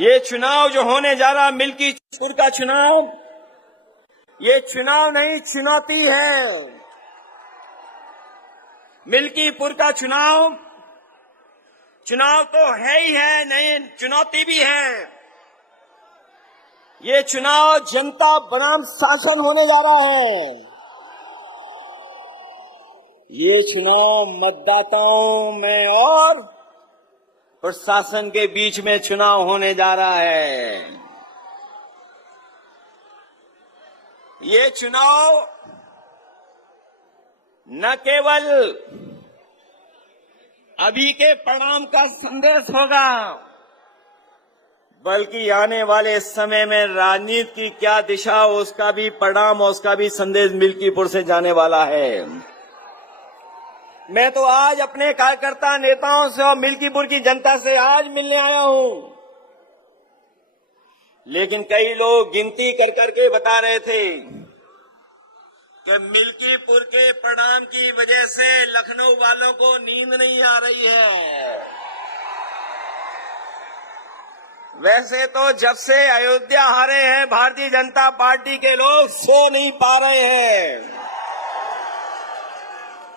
ये चुनाव जो होने जा रहा मिल्कीपुर का चुनाव, ये चुनाव नहीं चुनौती है। मिल्कीपुर का चुनाव तो है ही है, नहीं चुनौती भी है। ये चुनाव जनता बनाम शासन होने जा रहा है। ये चुनाव मतदाताओं में और प्रशासन के बीच में चुनाव होने जा रहा है। ये चुनाव न केवल अभी के परिणाम का संदेश होगा, बल्कि आने वाले समय में राजनीति की क्या दिशा, उसका भी परिणाम और उसका भी संदेश मिल्कीपुर से जाने वाला है। मैं तो आज अपने कार्यकर्ता नेताओं से और मिल्कीपुर की जनता से आज मिलने आया हूं, लेकिन कई लोग गिनती कर करके बता रहे थे कि मिल्कीपुर के परिणाम की वजह से लखनऊ वालों को नींद नहीं आ रही है। वैसे तो जब से अयोध्या हारे हैं भारतीय जनता पार्टी के लोग सो नहीं पा रहे हैं।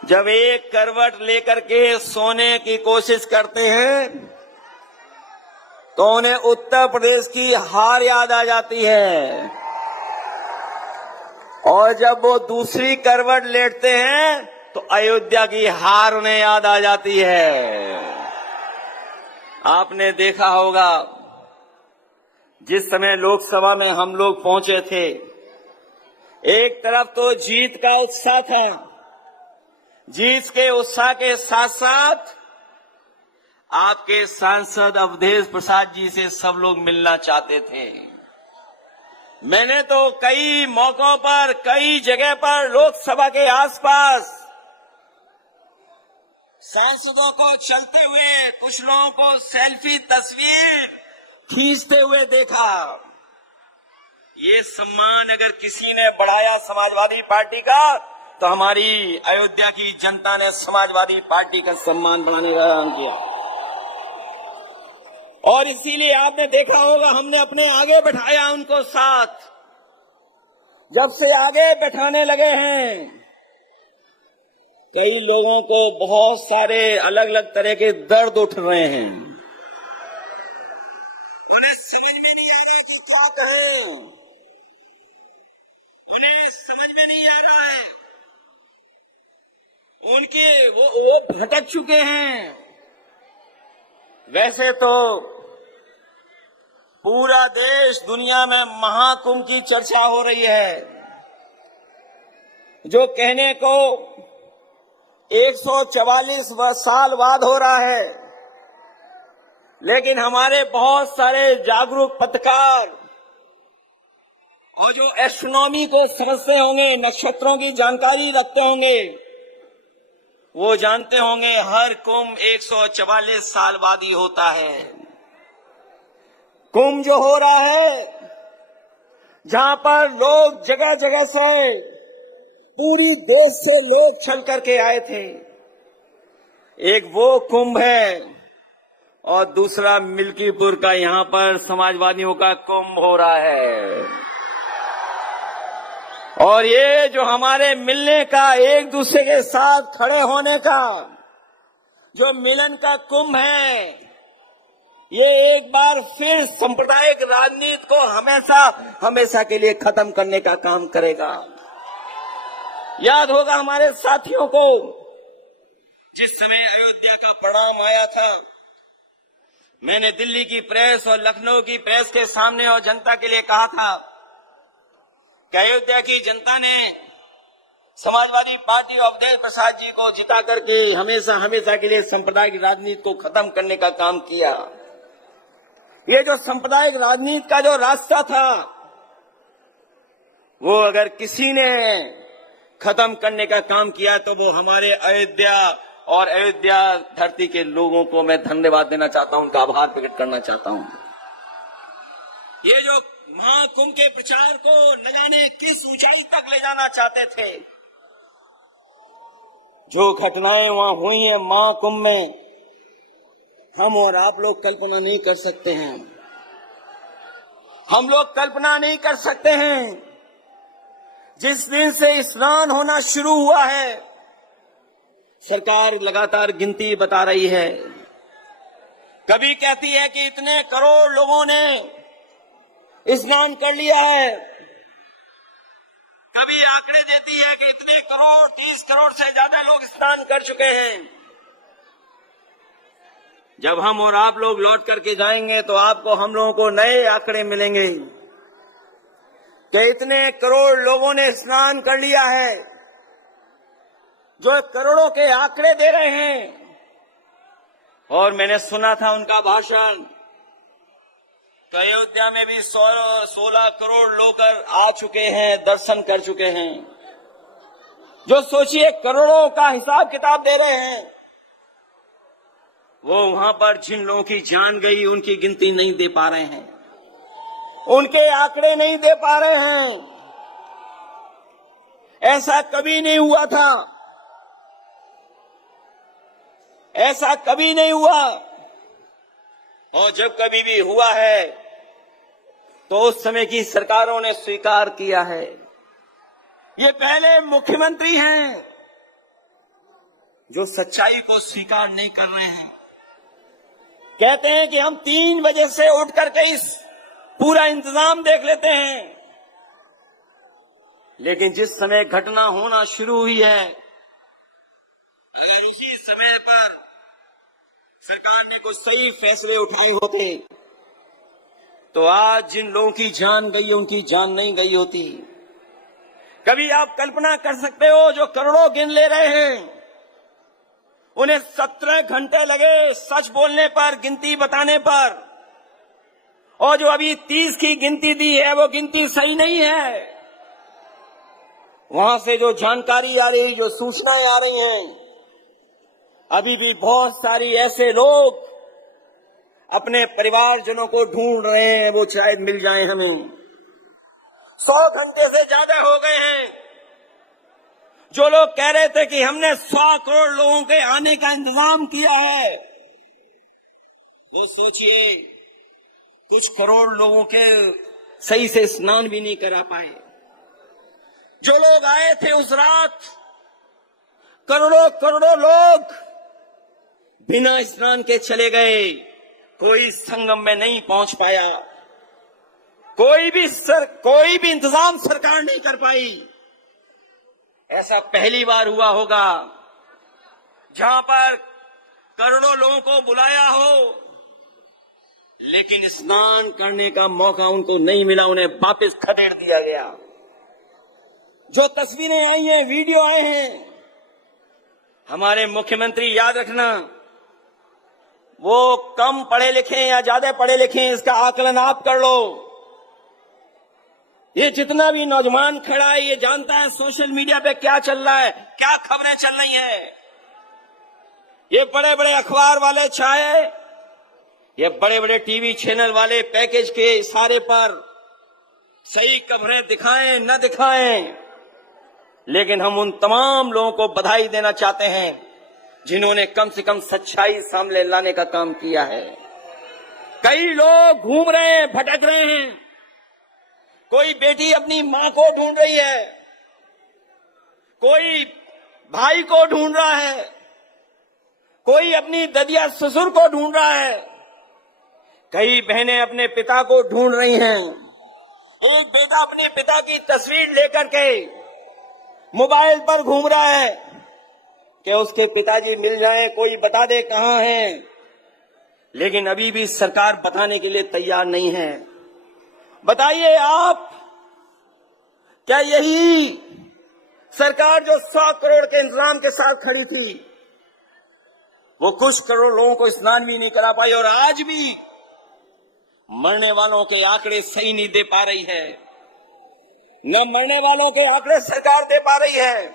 जब एक करवट लेकर के सोने की कोशिश करते हैं तो उन्हें उत्तर प्रदेश की हार याद आ जाती है, और जब वो दूसरी करवट लेटते हैं तो अयोध्या की हार उन्हें याद आ जाती है। आपने देखा होगा जिस समय लोकसभा में हम लोग पहुंचे थे, एक तरफ तो जीत का उत्साह था, जीत के उत्साह के साथ साथ आपके सांसद अवधेश प्रसाद जी से सब लोग मिलना चाहते थे। मैंने तो कई मौकों पर, कई जगह पर लोकसभा के आसपास सांसदों को चलते हुए, कुछ लोगों को सेल्फी तस्वीर खींचते हुए देखा। ये सम्मान अगर किसी ने बढ़ाया समाजवादी पार्टी का, तो हमारी अयोध्या की जनता ने समाजवादी पार्टी का सम्मान बढ़ाने का काम किया। और इसीलिए आपने देखा होगा हमने अपने आगे बैठाया उनको साथ। जब से आगे बैठाने लगे हैं, कई लोगों को बहुत सारे अलग अलग तरह के दर्द उठ रहे हैं। उन्हें समझ में नहीं आ रहा कि क्या कहें, उन्हें समझ में नहीं आ रहा है, उनके वो भटक चुके हैं। वैसे तो पूरा देश, दुनिया में महाकुंभ की चर्चा हो रही है, जो कहने को 144 साल बाद हो रहा है, लेकिन हमारे बहुत सारे जागरूक पत्रकार और जो एस्ट्रोनॉमी को समझते होंगे, नक्षत्रों की जानकारी रखते होंगे, वो जानते होंगे हर कुंभ 144 साल बाद ही होता है। कुंभ जो हो रहा है, जहां पर लोग जगह जगह से, पूरी देश से लोग चल करके आए थे, एक वो कुंभ है और दूसरा मिल्कीपुर का यहां पर समाजवादियों का कुंभ हो रहा है। और ये जो हमारे मिलने का, एक दूसरे के साथ खड़े होने का जो मिलन का कुंभ है, ये एक बार फिर सांप्रदायिक राजनीति को हमेशा के लिए खत्म करने का काम करेगा। याद होगा हमारे साथियों को, जिस समय अयोध्या का परिणाम आया था, मैंने दिल्ली की प्रेस और लखनऊ की प्रेस के सामने और जनता के लिए कहा था कि अयोध्या की जनता ने समाजवादी पार्टी और अवधेश प्रसाद जी को जिता करके हमेशा के लिए सांप्रदायिक राजनीति को खत्म करने का काम किया। ये जो सांप्रदायिक राजनीति का जो रास्ता था, वो अगर किसी ने खत्म करने का काम किया तो वो हमारे अयोध्या और अयोध्या धरती के लोगों को मैं धन्यवाद देना चाहता हूं, उनका आभार प्रकट करना चाहता हूं। ये जो महाकुंभ के प्रचार को न जाने किस ऊंचाई तक ले जाना चाहते थे, जो घटनाएं वहां हुई हैं महाकुंभ में, हम और आप लोग कल्पना नहीं कर सकते हैं। हम लोग कल्पना नहीं कर सकते हैं, जिस दिन से स्नान होना शुरू हुआ है सरकार लगातार गिनती बता रही है। कभी कहती है कि इतने करोड़ लोगों ने स्नान कर लिया है, कभी आंकड़े देती है कि इतने करोड़, 30 करोड़ से ज्यादा लोग स्नान कर चुके हैं। जब हम और आप लोग लौट करके जाएंगे तो आपको, हम लोगों को नए आंकड़े मिलेंगे कि इतने करोड़ लोगों ने स्नान कर लिया है। जो करोड़ों के आंकड़े दे रहे हैं, और मैंने सुना था उनका भाषण, तो अयोध्या में भी 16 करोड़ लोग आ चुके हैं, दर्शन कर चुके हैं। जो सोचिए करोड़ों का हिसाब किताब दे रहे हैं, वो वहां पर जिन लोगों की जान गई उनकी गिनती नहीं दे पा रहे हैं, उनके आंकड़े नहीं दे पा रहे हैं। ऐसा कभी नहीं हुआ था, ऐसा कभी नहीं हुआ, और जब कभी भी हुआ है तो उस समय की सरकारों ने स्वीकार किया है। ये पहले मुख्यमंत्री हैं जो सच्चाई को स्वीकार नहीं कर रहे हैं। कहते हैं कि हम 3 बजे से उठ करके इस पूरा इंतजाम देख लेते हैं, लेकिन जिस समय घटना होना शुरू हुई है, अगर उसी समय पर सरकार ने कुछ सही फैसले उठाए होते तो आज जिन लोगों की जान गई उनकी जान नहीं गई होती। कभी आप कल्पना कर सकते हो, जो करोड़ों गिन ले रहे हैं उन्हें 17 घंटे लगे सच बोलने पर, गिनती बताने पर, और जो अभी 30 की गिनती दी है वो गिनती सही नहीं है। वहां से जो जानकारी आ रही, जो सूचनाएं आ रही हैं, अभी भी बहुत सारी ऐसे लोग अपने परिवारजनों को ढूंढ रहे हैं, वो शायद मिल जाए हमें। 100 घंटे से ज्यादा हो गए हैं। जो लोग कह रहे थे कि हमने 100 करोड़ लोगों के आने का इंतजाम किया है, वो सोचिए कुछ करोड़ लोगों के सही से स्नान भी नहीं करा पाए। जो लोग आए थे उस रात, करोड़ों करोड़ों लोग बिना स्नान के चले गए। कोई संगम में नहीं पहुंच पाया, कोई भी इंतजाम सरकार नहीं कर पाई। ऐसा पहली बार हुआ होगा जहां पर करोड़ों लोगों को बुलाया हो, लेकिन स्नान करने का मौका उनको नहीं मिला, उन्हें वापस खदेड़ दिया गया। जो तस्वीरें आई हैं, वीडियो आए हैं, हमारे मुख्यमंत्री, याद रखना, वो कम पढ़े लिखे या ज्यादा पढ़े लिखे, इसका आकलन आप कर लो। ये जितना भी नौजवान खड़ा है, ये जानता है सोशल मीडिया पे क्या चल रहा है, क्या खबरें चल रही हैं। ये बड़े बड़े अखबार वाले छाए, ये बड़े बड़े टीवी चैनल वाले पैकेज के इशारे पर सही खबरें दिखाएं न दिखाएं, लेकिन हम उन तमाम लोगों को बधाई देना चाहते हैं जिन्होंने कम से कम सच्चाई सामने लाने का काम किया है। कई लोग घूम रहे हैं, भटक रहे हैं। कोई बेटी अपनी मां को ढूंढ रही है, कोई भाई को ढूंढ रहा है, कोई अपनी ददिया ससुर को ढूंढ रहा है, कई बहनें अपने पिता को ढूंढ रही हैं। एक बेटा अपने पिता की तस्वीर लेकर के मोबाइल पर घूम रहा है कि उसके पिताजी मिल जाएं, कोई बता दे कहां हैं, लेकिन अभी भी सरकार बताने के लिए तैयार नहीं है। बताइए आप, क्या यही सरकार जो 100 करोड़ के इंतजाम के साथ खड़ी थी, वो कुछ करोड़ लोगों को स्नान भी नहीं करा पाई, और आज भी मरने वालों के आंकड़े सही नहीं दे पा रही है, न मरने वालों के आंकड़े सरकार दे पा रही है,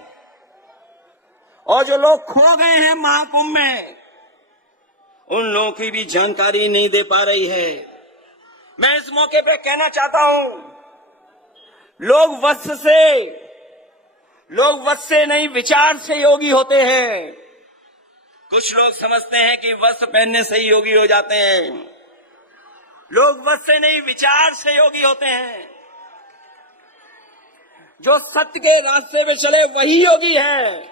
और जो लोग खो गए हैं महाकुंभ में, उन लोगों की भी जानकारी नहीं दे पा रही है। मैं इस मौके पर कहना चाहता हूं, लोग वस्त्र से नहीं, विचार से योगी होते हैं। कुछ लोग समझते हैं कि वस्त्र पहनने से ही योगी हो जाते हैं। लोग वत से नहीं विचार से योगी होते हैं। जो सत्य के रास्ते पे चले वही योगी है,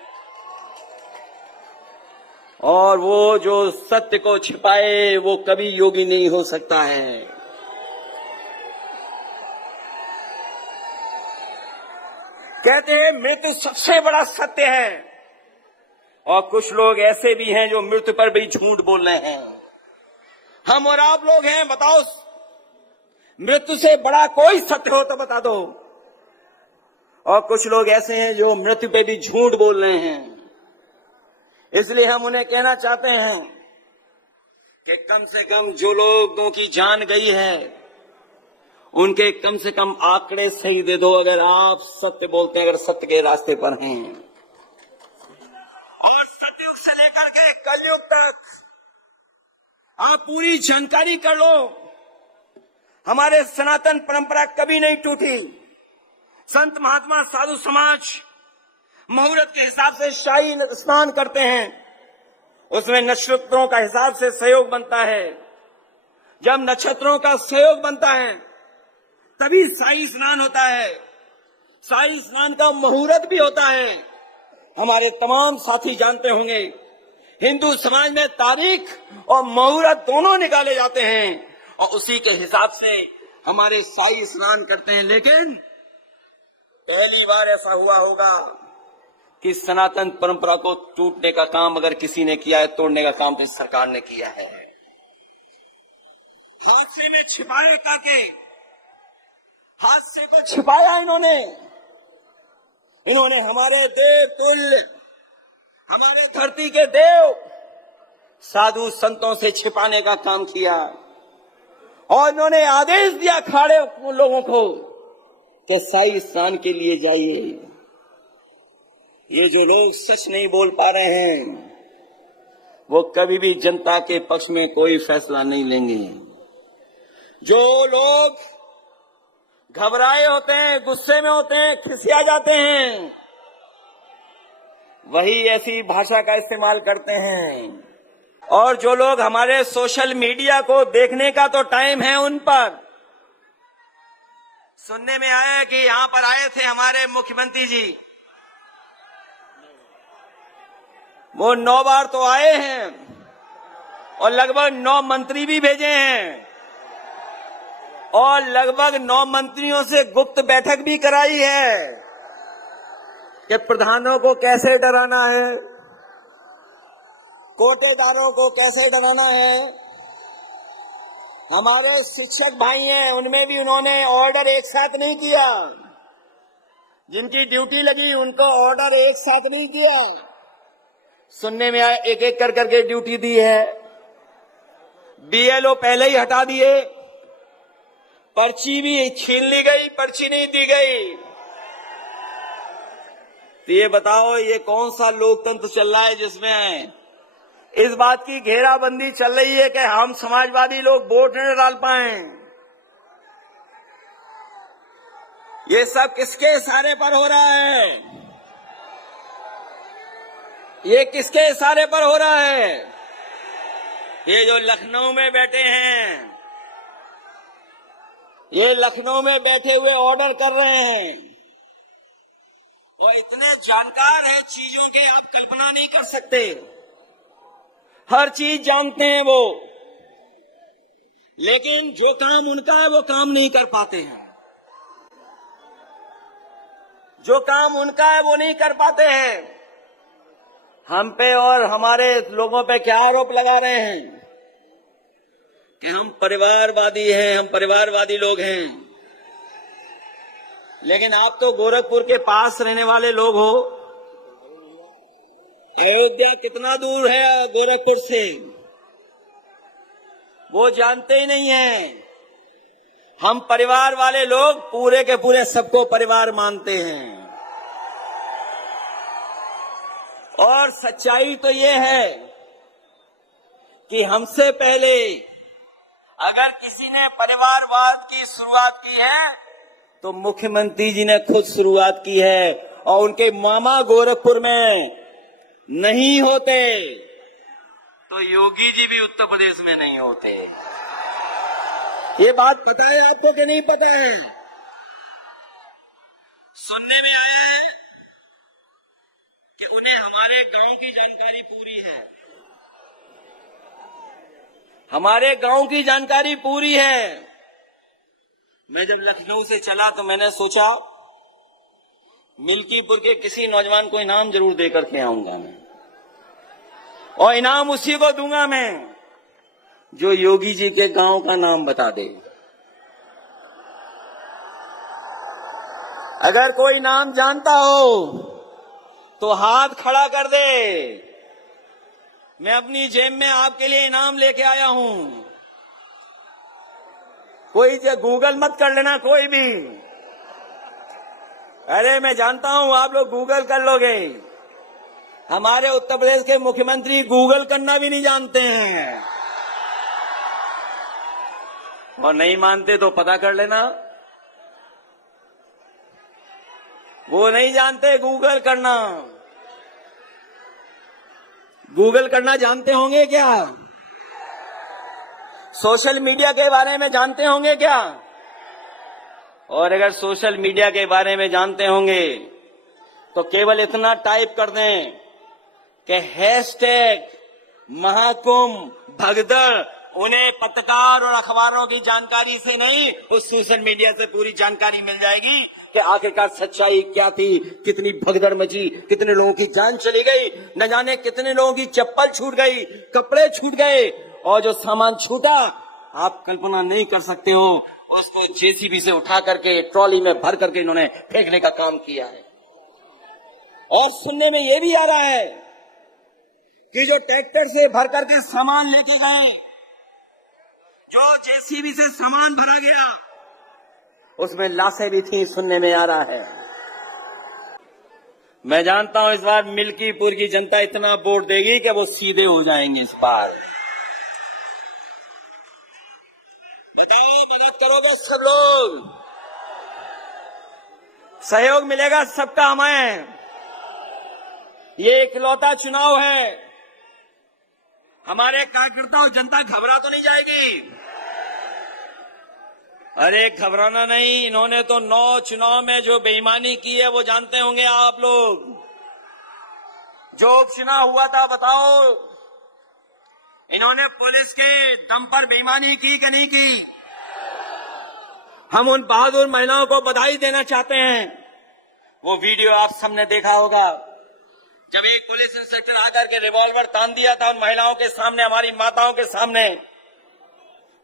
और वो जो सत्य को छिपाए वो कभी योगी नहीं हो सकता है। कहते हैं मृत्यु सबसे बड़ा सत्य है, और कुछ लोग ऐसे भी हैं जो मृत्यु पर भी झूठ बोल रहे हैं। हम और आप लोग हैं, बताओ मृत्यु से बड़ा कोई सत्य हो तो बता दो। और कुछ लोग ऐसे हैं जो मृत्यु पे भी झूठ बोल रहे हैं। इसलिए हम उन्हें कहना चाहते हैं कि कम से कम जो लोगों की जान गई है उनके कम से कम आंकड़े सही दे दो, अगर आप सत्य बोलते हैं, अगर सत्य के रास्ते पर हैं। और सतयुग से लेकर के कलयुग तक आप पूरी जानकारी कर लो, हमारे सनातन परंपरा कभी नहीं टूटी। संत महात्मा साधु समाज मुहूर्त के हिसाब से शाही स्नान करते हैं, उसमें नक्षत्रों का हिसाब से सहयोग बनता है। जब नक्षत्रों का सहयोग बनता है तभी शाही स्नान होता है। शाही स्नान का मुहूर्त भी होता है। हमारे तमाम साथी जानते होंगे, हिंदू समाज में तारीख और मुहूर्त दोनों निकाले जाते हैं, और उसी के हिसाब से हमारे शाही स्नान करते हैं। लेकिन पहली बार ऐसा हुआ होगा कि सनातन परंपरा को टूटने का काम अगर किसी ने किया है, तोड़ने का काम तो इस सरकार ने किया है। हादसे में छिपाए करके हादसे को छिपाया इन्होंने हमारे देव तुल्य, हमारे धरती के देव साधु संतों से छिपाने का काम किया, और इन्होंने आदेश दिया खाड़े लोगों को कि शाही स्नान के लिए जाइए। ये जो लोग सच नहीं बोल पा रहे हैं वो कभी भी जनता के पक्ष में कोई फैसला नहीं लेंगे। जो लोग घबराए होते हैं, गुस्से में होते हैं, खिसिया जाते हैं, वही ऐसी भाषा का इस्तेमाल करते हैं। और जो लोग हमारे सोशल मीडिया को देखने का तो टाइम है उन पर, सुनने में आया कि यहां पर आए थे हमारे मुख्यमंत्री जी, वो 9 बार तो आए हैं और लगभग 9 मंत्री भी भेजे हैं, और लगभग 9 मंत्रियों से गुप्त बैठक भी कराई है कि प्रधानों को कैसे डराना है, कोटेदारों को कैसे डराना है। हमारे शिक्षक भाई हैं, उनमें भी उन्होंने ऑर्डर एक साथ नहीं किया। जिनकी ड्यूटी लगी उनको ऑर्डर एक साथ नहीं किया, सुनने में आया एक एक कर करके ड्यूटी दी है। बीएलओ पहले ही हटा दिए, पर्ची भी छीन ली गई, पर्ची नहीं दी गई। तो ये बताओ ये कौन सा लोकतंत्र चल रहा है जिसमें इस बात की घेराबंदी चल रही है कि हम समाजवादी लोग वोट न डाल पाए। ये सब किसके इशारे पर हो रहा है? ये किसके इशारे पर हो रहा है? ये जो लखनऊ में बैठे हैं, ये लखनऊ में बैठे हुए ऑर्डर कर रहे हैं, और इतने जानकार हैं चीजों के आप कल्पना नहीं कर सकते। हर चीज जानते हैं वो, लेकिन जो काम उनका है वो काम नहीं कर पाते हैं। जो काम उनका है वो नहीं कर पाते हैं। हम पे और हमारे लोगों पे क्या आरोप लगा रहे हैं कि हम परिवारवादी हैं, हम परिवारवादी लोग हैं। लेकिन आप तो गोरखपुर के पास रहने वाले लोग हो। अयोध्या कितना दूर है गोरखपुर से, वो जानते ही नहीं है। हम परिवार वाले लोग पूरे के पूरे सबको परिवार मानते हैं। और सच्चाई तो ये है कि हमसे पहले अगर किसी ने परिवारवाद की शुरुआत की है तो मुख्यमंत्री जी ने खुद शुरुआत की है, और उनके मामा गोरखपुर में नहीं होते तो योगी जी भी उत्तर प्रदेश में नहीं होते। ये बात पता है आपको कि नहीं पता है? सुनने में आया है कि उन्हें हमारे गांव की जानकारी पूरी है। हमारे गांव की जानकारी पूरी है। मैं जब लखनऊ से चला तो मैंने सोचा मिल्कीपुर के किसी नौजवान को इनाम जरूर देकर के आऊंगा मैं, और इनाम उसी को दूंगा मैं जो योगी जी के गांव का नाम बता दे। अगर कोई नाम जानता हो तो हाथ खड़ा कर दे। मैं अपनी जेब में आपके लिए इनाम लेके आया हूं। कोई गूगल मत कर लेना कोई भी। अरे मैं जानता हूं आप लोग गूगल कर लोगे। हमारे उत्तर प्रदेश के मुख्यमंत्री गूगल करना भी नहीं जानते हैं, और नहीं मानते तो पता कर लेना। वो नहीं जानते गूगल करना। गूगल करना जानते होंगे क्या? सोशल मीडिया के बारे में जानते होंगे क्या? और अगर सोशल मीडिया के बारे में जानते होंगे तो केवल इतना टाइप कर दें कि हैशटैग महाकुंभ भगदड़। उन्हें पत्रकार और अखबारों की जानकारी से नहीं, उस सोशल मीडिया से पूरी जानकारी मिल जाएगी कि आखिरकार सच्चाई क्या थी, कितनी भगदड़ मची, कितने लोगों की जान चली गई, न जाने कितने लोगों की चप्पल छूट गई, कपड़े छूट गए, और जो सामान छूटा आप कल्पना नहीं कर सकते हो। उसको जेसीबी से उठा करके ट्रॉली में भर करके इन्होंने फेंकने का काम किया है। और सुनने में ये भी आ रहा है कि जो ट्रैक्टर से भर करके सामान लेके गए, जो जेसीबी से सामान भरा गया, उसमें लाशें भी थी, सुनने में आ रहा है। मैं जानता हूं इस बार मिल्कीपुर की जनता इतना वोट देगी कि वो सीधे हो जाएंगे इस बार। बताओ, मदद करोगे सब लोग? सहयोग मिलेगा सबका हमें। ये इकलौता चुनाव है। हमारे कार्यकर्ता और जनता घबरा तो नहीं जाएगी? अरे घबराना नहीं। इन्होंने तो 9 चुनाव में जो बेईमानी की है वो जानते होंगे आप लोग। जो उपचुनाव हुआ था, बताओ इन्होंने पुलिस के दम पर बेईमानी की कि नहीं की? हम उन बहादुर महिलाओं को बधाई देना चाहते हैं। वो वीडियो आप सबने देखा होगा, जब एक पुलिस इंस्पेक्टर आकर के रिवॉल्वर तान दिया था उन महिलाओं के सामने, हमारी माताओं के सामने।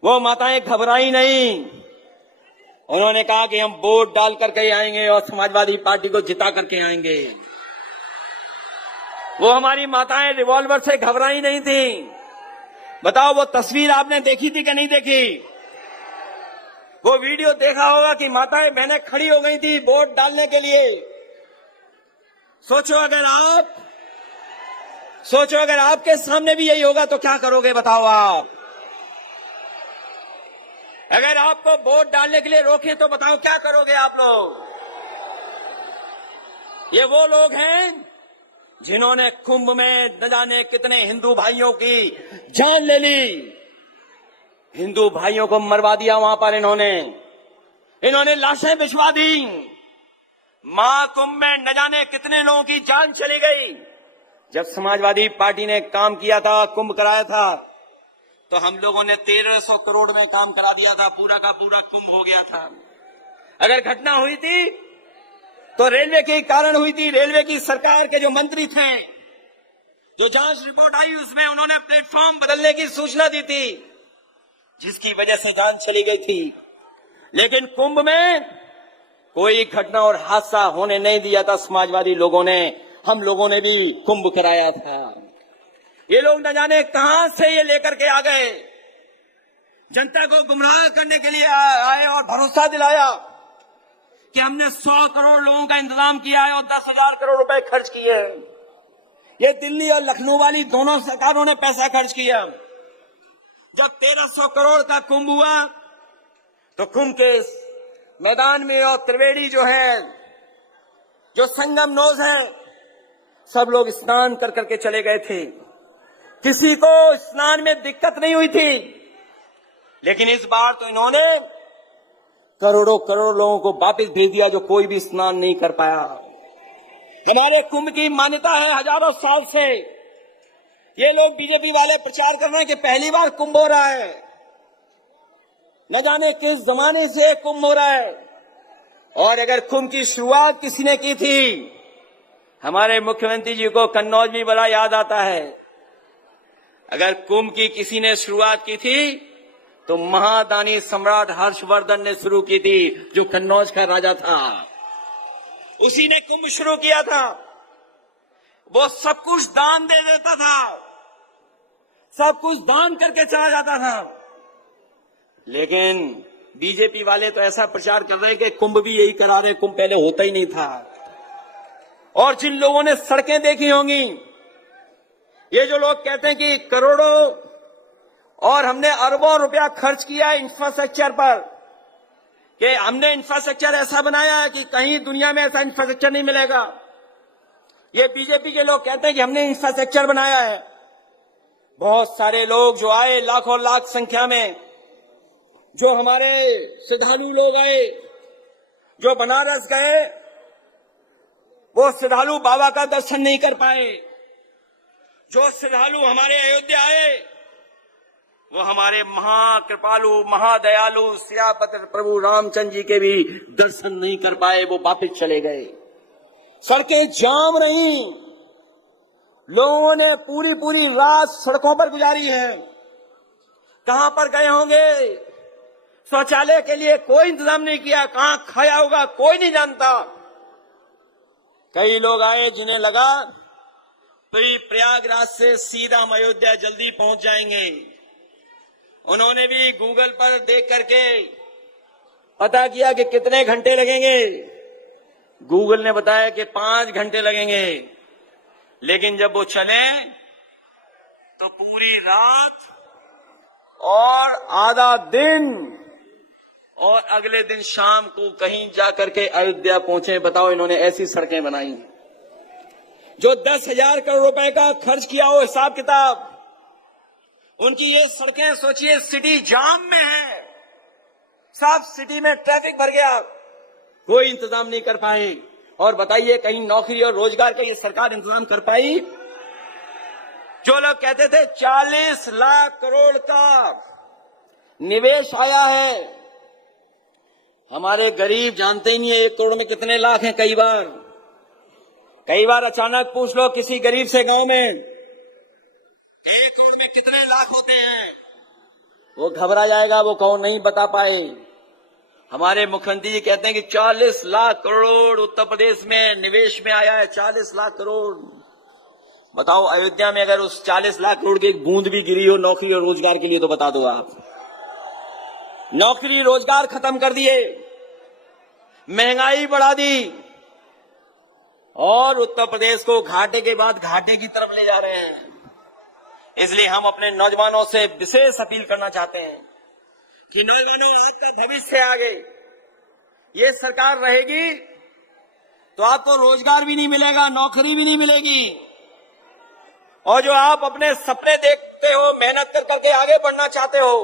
वो माताएं घबराई नहीं। उन्होंने कहा कि हम वोट डाल करके आएंगे और समाजवादी पार्टी को जिता करके आएंगे। वो हमारी माताएं रिवॉल्वर से घबराई नहीं थी। बताओ, वो तस्वीर आपने देखी थी कि नहीं देखी? वो वीडियो देखा होगा कि माताएं बहनें खड़ी हो गई थी वोट डालने के लिए। सोचो अगर आपके सामने भी यही होगा तो क्या करोगे? बताओ आप। अगर आपको वोट डालने के लिए रोके तो बताओ क्या करोगे आप लोग? ये वो लोग हैं जिन्होंने कुंभ में न जाने कितने हिंदू भाइयों की जान ले ली। हिंदू भाइयों को मरवा दिया वहां पर इन्होंने लाशें बिछवा दी। महाकुंभ में न जाने कितने लोगों की जान चली गई। जब समाजवादी पार्टी ने काम किया था, कुंभ कराया था, तो हम लोगों ने 1300 करोड़ में काम करा दिया था। पूरा का पूरा कुंभ हो गया था। अगर घटना हुई थी तो रेलवे के कारण हुई थी। रेलवे की सरकार के जो मंत्री थे, जो जांच रिपोर्ट आई उसमें उन्होंने प्लेटफॉर्म बदलने की सूचना दी थी, जिसकी वजह से जान चली गई थी। लेकिन कुंभ में कोई घटना और हादसा होने नहीं दिया था समाजवादी लोगों ने। हम लोगों ने भी कुंभ कराया था। ये लोग न जाने कहां से ये लेकर के आ गए, जनता को गुमराह करने के लिए आए और भरोसा दिलाया कि हमने 100 करोड़ लोगों का इंतजाम किया है और 10,000 करोड़ रुपए खर्च किए। ये दिल्ली और लखनऊ वाली दोनों सरकारों ने पैसा खर्च किया। जब 1300 करोड़ का कुंभ हुआ तो कुंभ के मैदान में और त्रिवेणी जो है, जो संगम नोज है, सब लोग स्नान कर करके चले गए थे। किसी को स्नान में दिक्कत नहीं हुई थी। लेकिन इस बार तो इन्होंने करोड़ों करोड़ लोगों को वापस भेज दिया जो कोई भी स्नान नहीं कर पाया। हमारे कुंभ की मान्यता है हजारों साल से। ये लोग बीजेपी वाले प्रचार कर रहे हैं कि पहली बार कुंभ हो रहा है, न जाने किस जमाने से कुंभ हो रहा है। और अगर कुंभ की शुरुआत किसी ने की थी, हमारे मुख्यमंत्री जी को कन्नौज भी बड़ा याद आता है। अगर कुंभ की किसी ने शुरुआत की थी तो महादानी सम्राट हर्षवर्धन ने शुरू की थी, जो कन्नौज का राजा था। उसी ने कुंभ शुरू किया था। वो सब कुछ दान दे देता था, सब कुछ दान करके चला जाता था। लेकिन बीजेपी वाले तो ऐसा प्रचार कर रहे हैं कि कुंभ भी यही करा रहे, कुंभ पहले होता ही नहीं था। और जिन लोगों ने सड़कें देखी होंगी, ये जो लोग कहते हैं कि करोड़ों और हमने अरबों रुपया खर्च किया है इंफ्रास्ट्रक्चर पर, कि हमने इंफ्रास्ट्रक्चर ऐसा बनाया है कि कहीं दुनिया में ऐसा इंफ्रास्ट्रक्चर नहीं मिलेगा। ये बीजेपी के लोग कहते हैं कि हमने इंफ्रास्ट्रक्चर बनाया है। बहुत सारे लोग जो आए, लाखों लाख संख्या में, जो हमारे श्रद्धालु लोग आए, जो बनारस गए, वो श्रद्धालु बाबा का दर्शन नहीं कर पाए। जो श्रद्धालु हमारे अयोध्या आए, वो हमारे महाकृपालु महादयालु सियापति प्रभु रामचंद्र जी के भी दर्शन नहीं कर पाए, वो वापस चले गए। सड़कें जाम रही, लोगों ने पूरी पूरी रात सड़कों पर गुजारी है। कहां पर गए होंगे? शौचालय के लिए कोई इंतजाम नहीं किया, कहां खाया होगा कोई नहीं जानता। कई लोग आए जिन्हें लगा तो प्रयागराज से सीधा हम अयोध्या जल्दी पहुंच जाएंगे। उन्होंने भी गूगल पर देख करके पता किया कि कितने घंटे लगेंगे। गूगल ने बताया कि 5 घंटे लगेंगे। लेकिन जब वो चले तो पूरी रात और आधा दिन और अगले दिन शाम को कहीं जाकर के अयोध्या पहुंचे। बताओ, इन्होंने ऐसी सड़कें बनाई जो 10,000 करोड़ रुपए का खर्च किया हो हिसाब किताब। उनकी ये सड़कें सोचिए सिटी जाम में है, सब सिटी में ट्रैफिक भर गया, कोई इंतजाम नहीं कर पाए। और बताइए कहीं नौकरी और रोजगार का ये सरकार इंतजाम कर पाई? जो लोग कहते थे 40 लाख करोड़ का निवेश आया है, हमारे गरीब जानते ही नहीं है 1 करोड़ में कितने लाख हैं। कई बार अचानक पूछ लो किसी गरीब से गांव में 1 करोड़ में कितने लाख होते हैं, वो घबरा जाएगा, वो कौन नहीं बता पाए। हमारे मुख्यमंत्री जी कहते हैं कि 40 लाख करोड़ उत्तर प्रदेश में निवेश में आया है। 40 लाख करोड़। बताओ, अयोध्या में अगर उस 40 लाख करोड़ की एक बूंद भी गिरी हो नौकरी और रोजगार के लिए तो बता दो आप। नौकरी रोजगार खत्म कर दिए, महंगाई बढ़ा दी और उत्तर प्रदेश को घाटे के बाद घाटे की तरफ ले जा रहे हैं। इसलिए हम अपने नौजवानों से विशेष अपील करना चाहते हैं कि नौजवानों, आपका भविष्य आगे, ये सरकार रहेगी तो आपको रोजगार भी नहीं मिलेगा, नौकरी भी नहीं मिलेगी। और जो आप अपने सपने देखते हो, मेहनत कर करके आगे बढ़ना चाहते हो,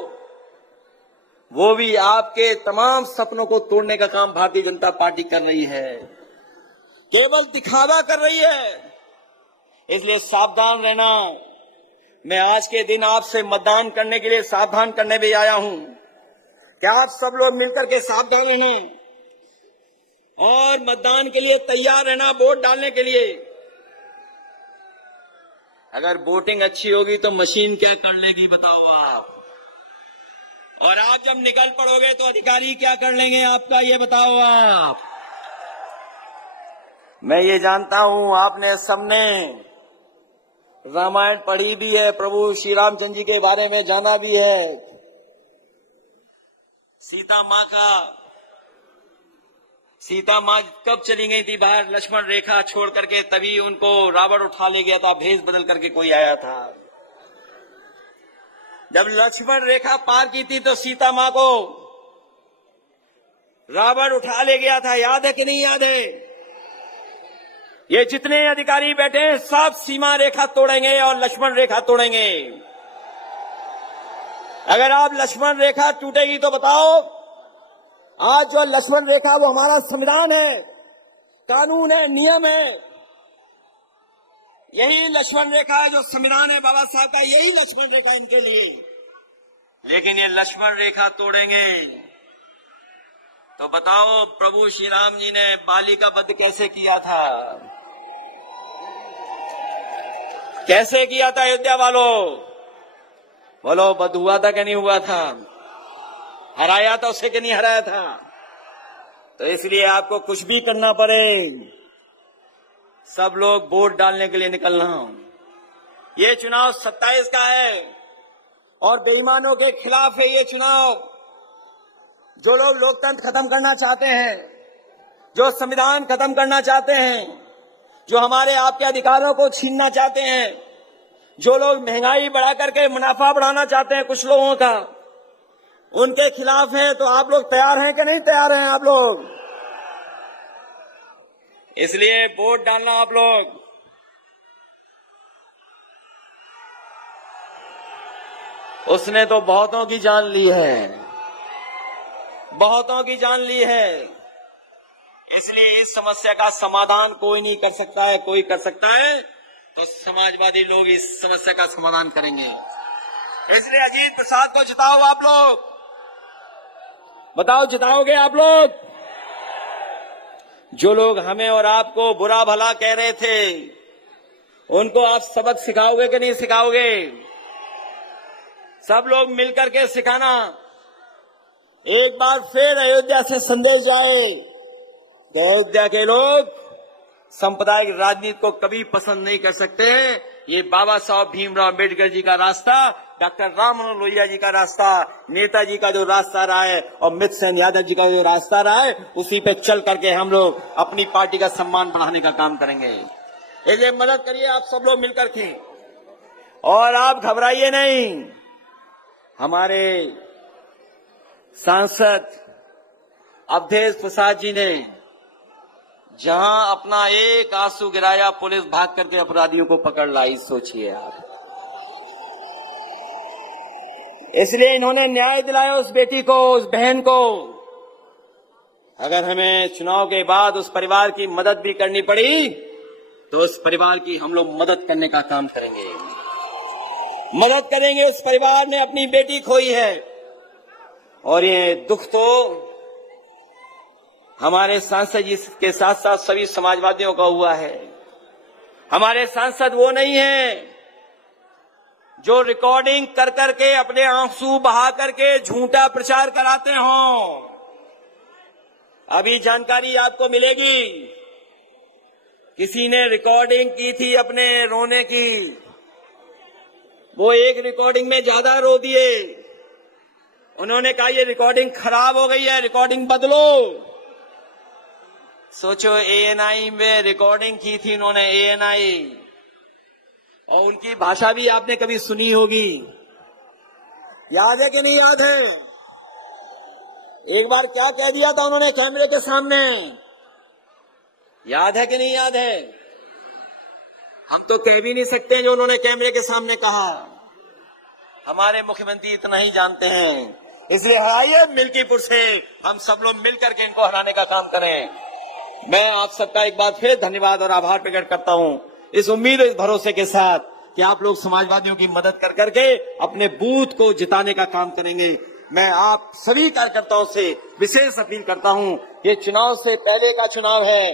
वो भी आपके तमाम सपनों को तोड़ने का काम भारतीय जनता पार्टी कर रही है, केवल दिखावा कर रही है। इसलिए सावधान रहना। मैं आज के दिन आपसे मतदान करने के लिए सावधान करने भी आया हूं कि आप सब लोग मिलकर के सावधान रहना और मतदान के लिए तैयार रहना, वोट डालने के लिए। अगर वोटिंग अच्छी होगी तो मशीन क्या कर लेगी बताओ आप। और आप जब निकल पड़ोगे तो अधिकारी क्या कर लेंगे आपका, ये बताओ आप। मैं ये जानता हूं आपने सबने रामायण पढ़ी भी है, प्रभु श्री रामचंद्र जी के बारे में जाना भी है। सीता माँ कब चली गई थी बाहर लक्ष्मण रेखा छोड़ करके, तभी उनको रावण उठा ले गया था, भेष बदल करके कोई आया था। जब लक्ष्मण रेखा पार की थी तो सीता माँ को रावण उठा ले गया था, याद है कि नहीं याद है? ये जितने अधिकारी बैठे हैं सब सीमा रेखा तोड़ेंगे और लक्ष्मण रेखा तोड़ेंगे। अगर आप लक्ष्मण रेखा टूटेगी तो बताओ, आज जो लक्ष्मण रेखा वो हमारा संविधान है, कानून है, नियम है। यही लक्ष्मण रेखा है जो संविधान है बाबा साहब का, यही लक्ष्मण रेखा इनके लिए। लेकिन ये लक्ष्मण रेखा तोड़ेंगे तो बताओ प्रभु श्री राम जी ने बाली का वध कैसे किया था, कैसे किया था अयोध्या वालों? बोलो, वध हुआ था कि नहीं हुआ था? हराया था उसे कि नहीं हराया था? तो इसलिए आपको कुछ भी करना पड़े, सब लोग वोट डालने के लिए निकलना। ये चुनाव 27 का है और बेईमानों के खिलाफ है ये चुनाव। जो लोग लोकतंत्र खत्म करना चाहते हैं, जो संविधान खत्म करना चाहते हैं, जो हमारे आपके अधिकारों को छीनना चाहते हैं, जो लोग महंगाई बढ़ा करके मुनाफा बढ़ाना चाहते हैं कुछ लोगों का, उनके खिलाफ है। तो आप लोग तैयार हैं कि नहीं तैयार हैं आप लोग? इसलिए वोट डालना आप लोग। उसने तो बहुतों की जान ली है, बहुतों की जान ली है। इसलिए इस समस्या का समाधान कोई नहीं कर सकता है, कोई कर सकता है तो समाजवादी लोग इस समस्या का समाधान करेंगे। इसलिए अजीत प्रसाद को जिताओ आप लोग। बताओ, जिताओगे आप लोग? जो लोग हमें और आपको बुरा भला कह रहे थे, उनको आप सबक सिखाओगे कि नहीं सिखाओगे? सब लोग मिलकर के सिखाना। एक बार फिर अयोध्या से संदेश जाए तो अयोध्या के लोग सांप्रदायिक राजनीति को कभी पसंद नहीं कर सकते। ये बाबा साहब भीमराव अम्बेडकर जी का रास्ता, डॉक्टर राम मनोहर लोहिया जी का रास्ता, नेताजी का जो रास्ता रहा है और अमित सेन यादव जी का जो रास्ता रहा है, उसी पे चल करके हम लोग अपनी पार्टी का सम्मान बढ़ाने का काम करेंगे। इसलिए मदद करिए आप सब लोग मिलकर के, और आप घबराइए नहीं। हमारे सांसद अवधेश प्रसाद जी ने जहां अपना एक आंसू गिराया, पुलिस भाग करके अपराधियों को पकड़ लाई। सोचिए आप। इसलिए इन्होंने न्याय दिलाया उस बेटी को, उस बहन को। अगर हमें चुनाव के बाद उस परिवार की मदद भी करनी पड़ी तो उस परिवार की हम लोग मदद करने का काम करेंगे, मदद करेंगे। उस परिवार ने अपनी बेटी खोई है और ये दुख तो हमारे सांसद जी के साथ साथ सभी समाजवादियों का हुआ है। हमारे सांसद वो नहीं है जो रिकॉर्डिंग कर करके अपने आंसू बहा करके झूठा प्रचार कराते हों। अभी जानकारी आपको मिलेगी, किसी ने रिकॉर्डिंग की थी अपने रोने की, वो एक रिकॉर्डिंग में ज्यादा रो दिए। उन्होंने कहा ये रिकॉर्डिंग खराब हो गई है, रिकॉर्डिंग बदलो। सोचो, एएनआई में रिकॉर्डिंग की थी उन्होंने, एएनआई, और उनकी भाषा भी आपने कभी सुनी होगी। याद है कि नहीं याद है? एक बार क्या कह दिया था उन्होंने कैमरे के सामने, याद है कि नहीं याद है? हम तो कह भी नहीं सकते जो उन्होंने कैमरे के सामने कहा। हमारे मुख्यमंत्री इतना ही जानते हैं। इसलिए आइए मिल्कीपुर से हम सब लोग मिलकर के इनको हराने का काम करें। मैं आप सबका एक बार फिर धन्यवाद और आभार प्रकट करता हूं, इस उम्मीद और इस भरोसे के साथ कि आप लोग समाजवादियों की मदद कर करके अपने बूथ को जिताने का काम करेंगे। मैं आप सभी कार्यकर्ताओं से विशेष अपील करता हूं, ये चुनाव से पहले का चुनाव है,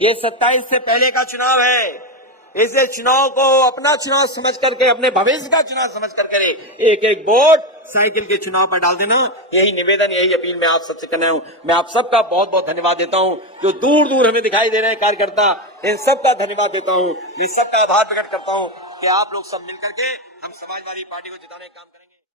ये 27 से पहले का चुनाव है। इसे चुनाव को अपना चुनाव समझ करके, अपने भविष्य का चुनाव समझ करके एक एक वोट साइकिल के चुनाव पर डाल देना। यही निवेदन, यही अपील मैं आप सबसे करना हूं। मैं आप सबका बहुत बहुत धन्यवाद देता हूं, जो दूर दूर हमें दिखाई दे रहे हैं कार्यकर्ता, इन सबका धन्यवाद देता हूं, इन सबका आभार प्रकट करता हूं कि आप लोग सब मिलकर के हम समाजवादी पार्टी को जिताने का काम करेंगे।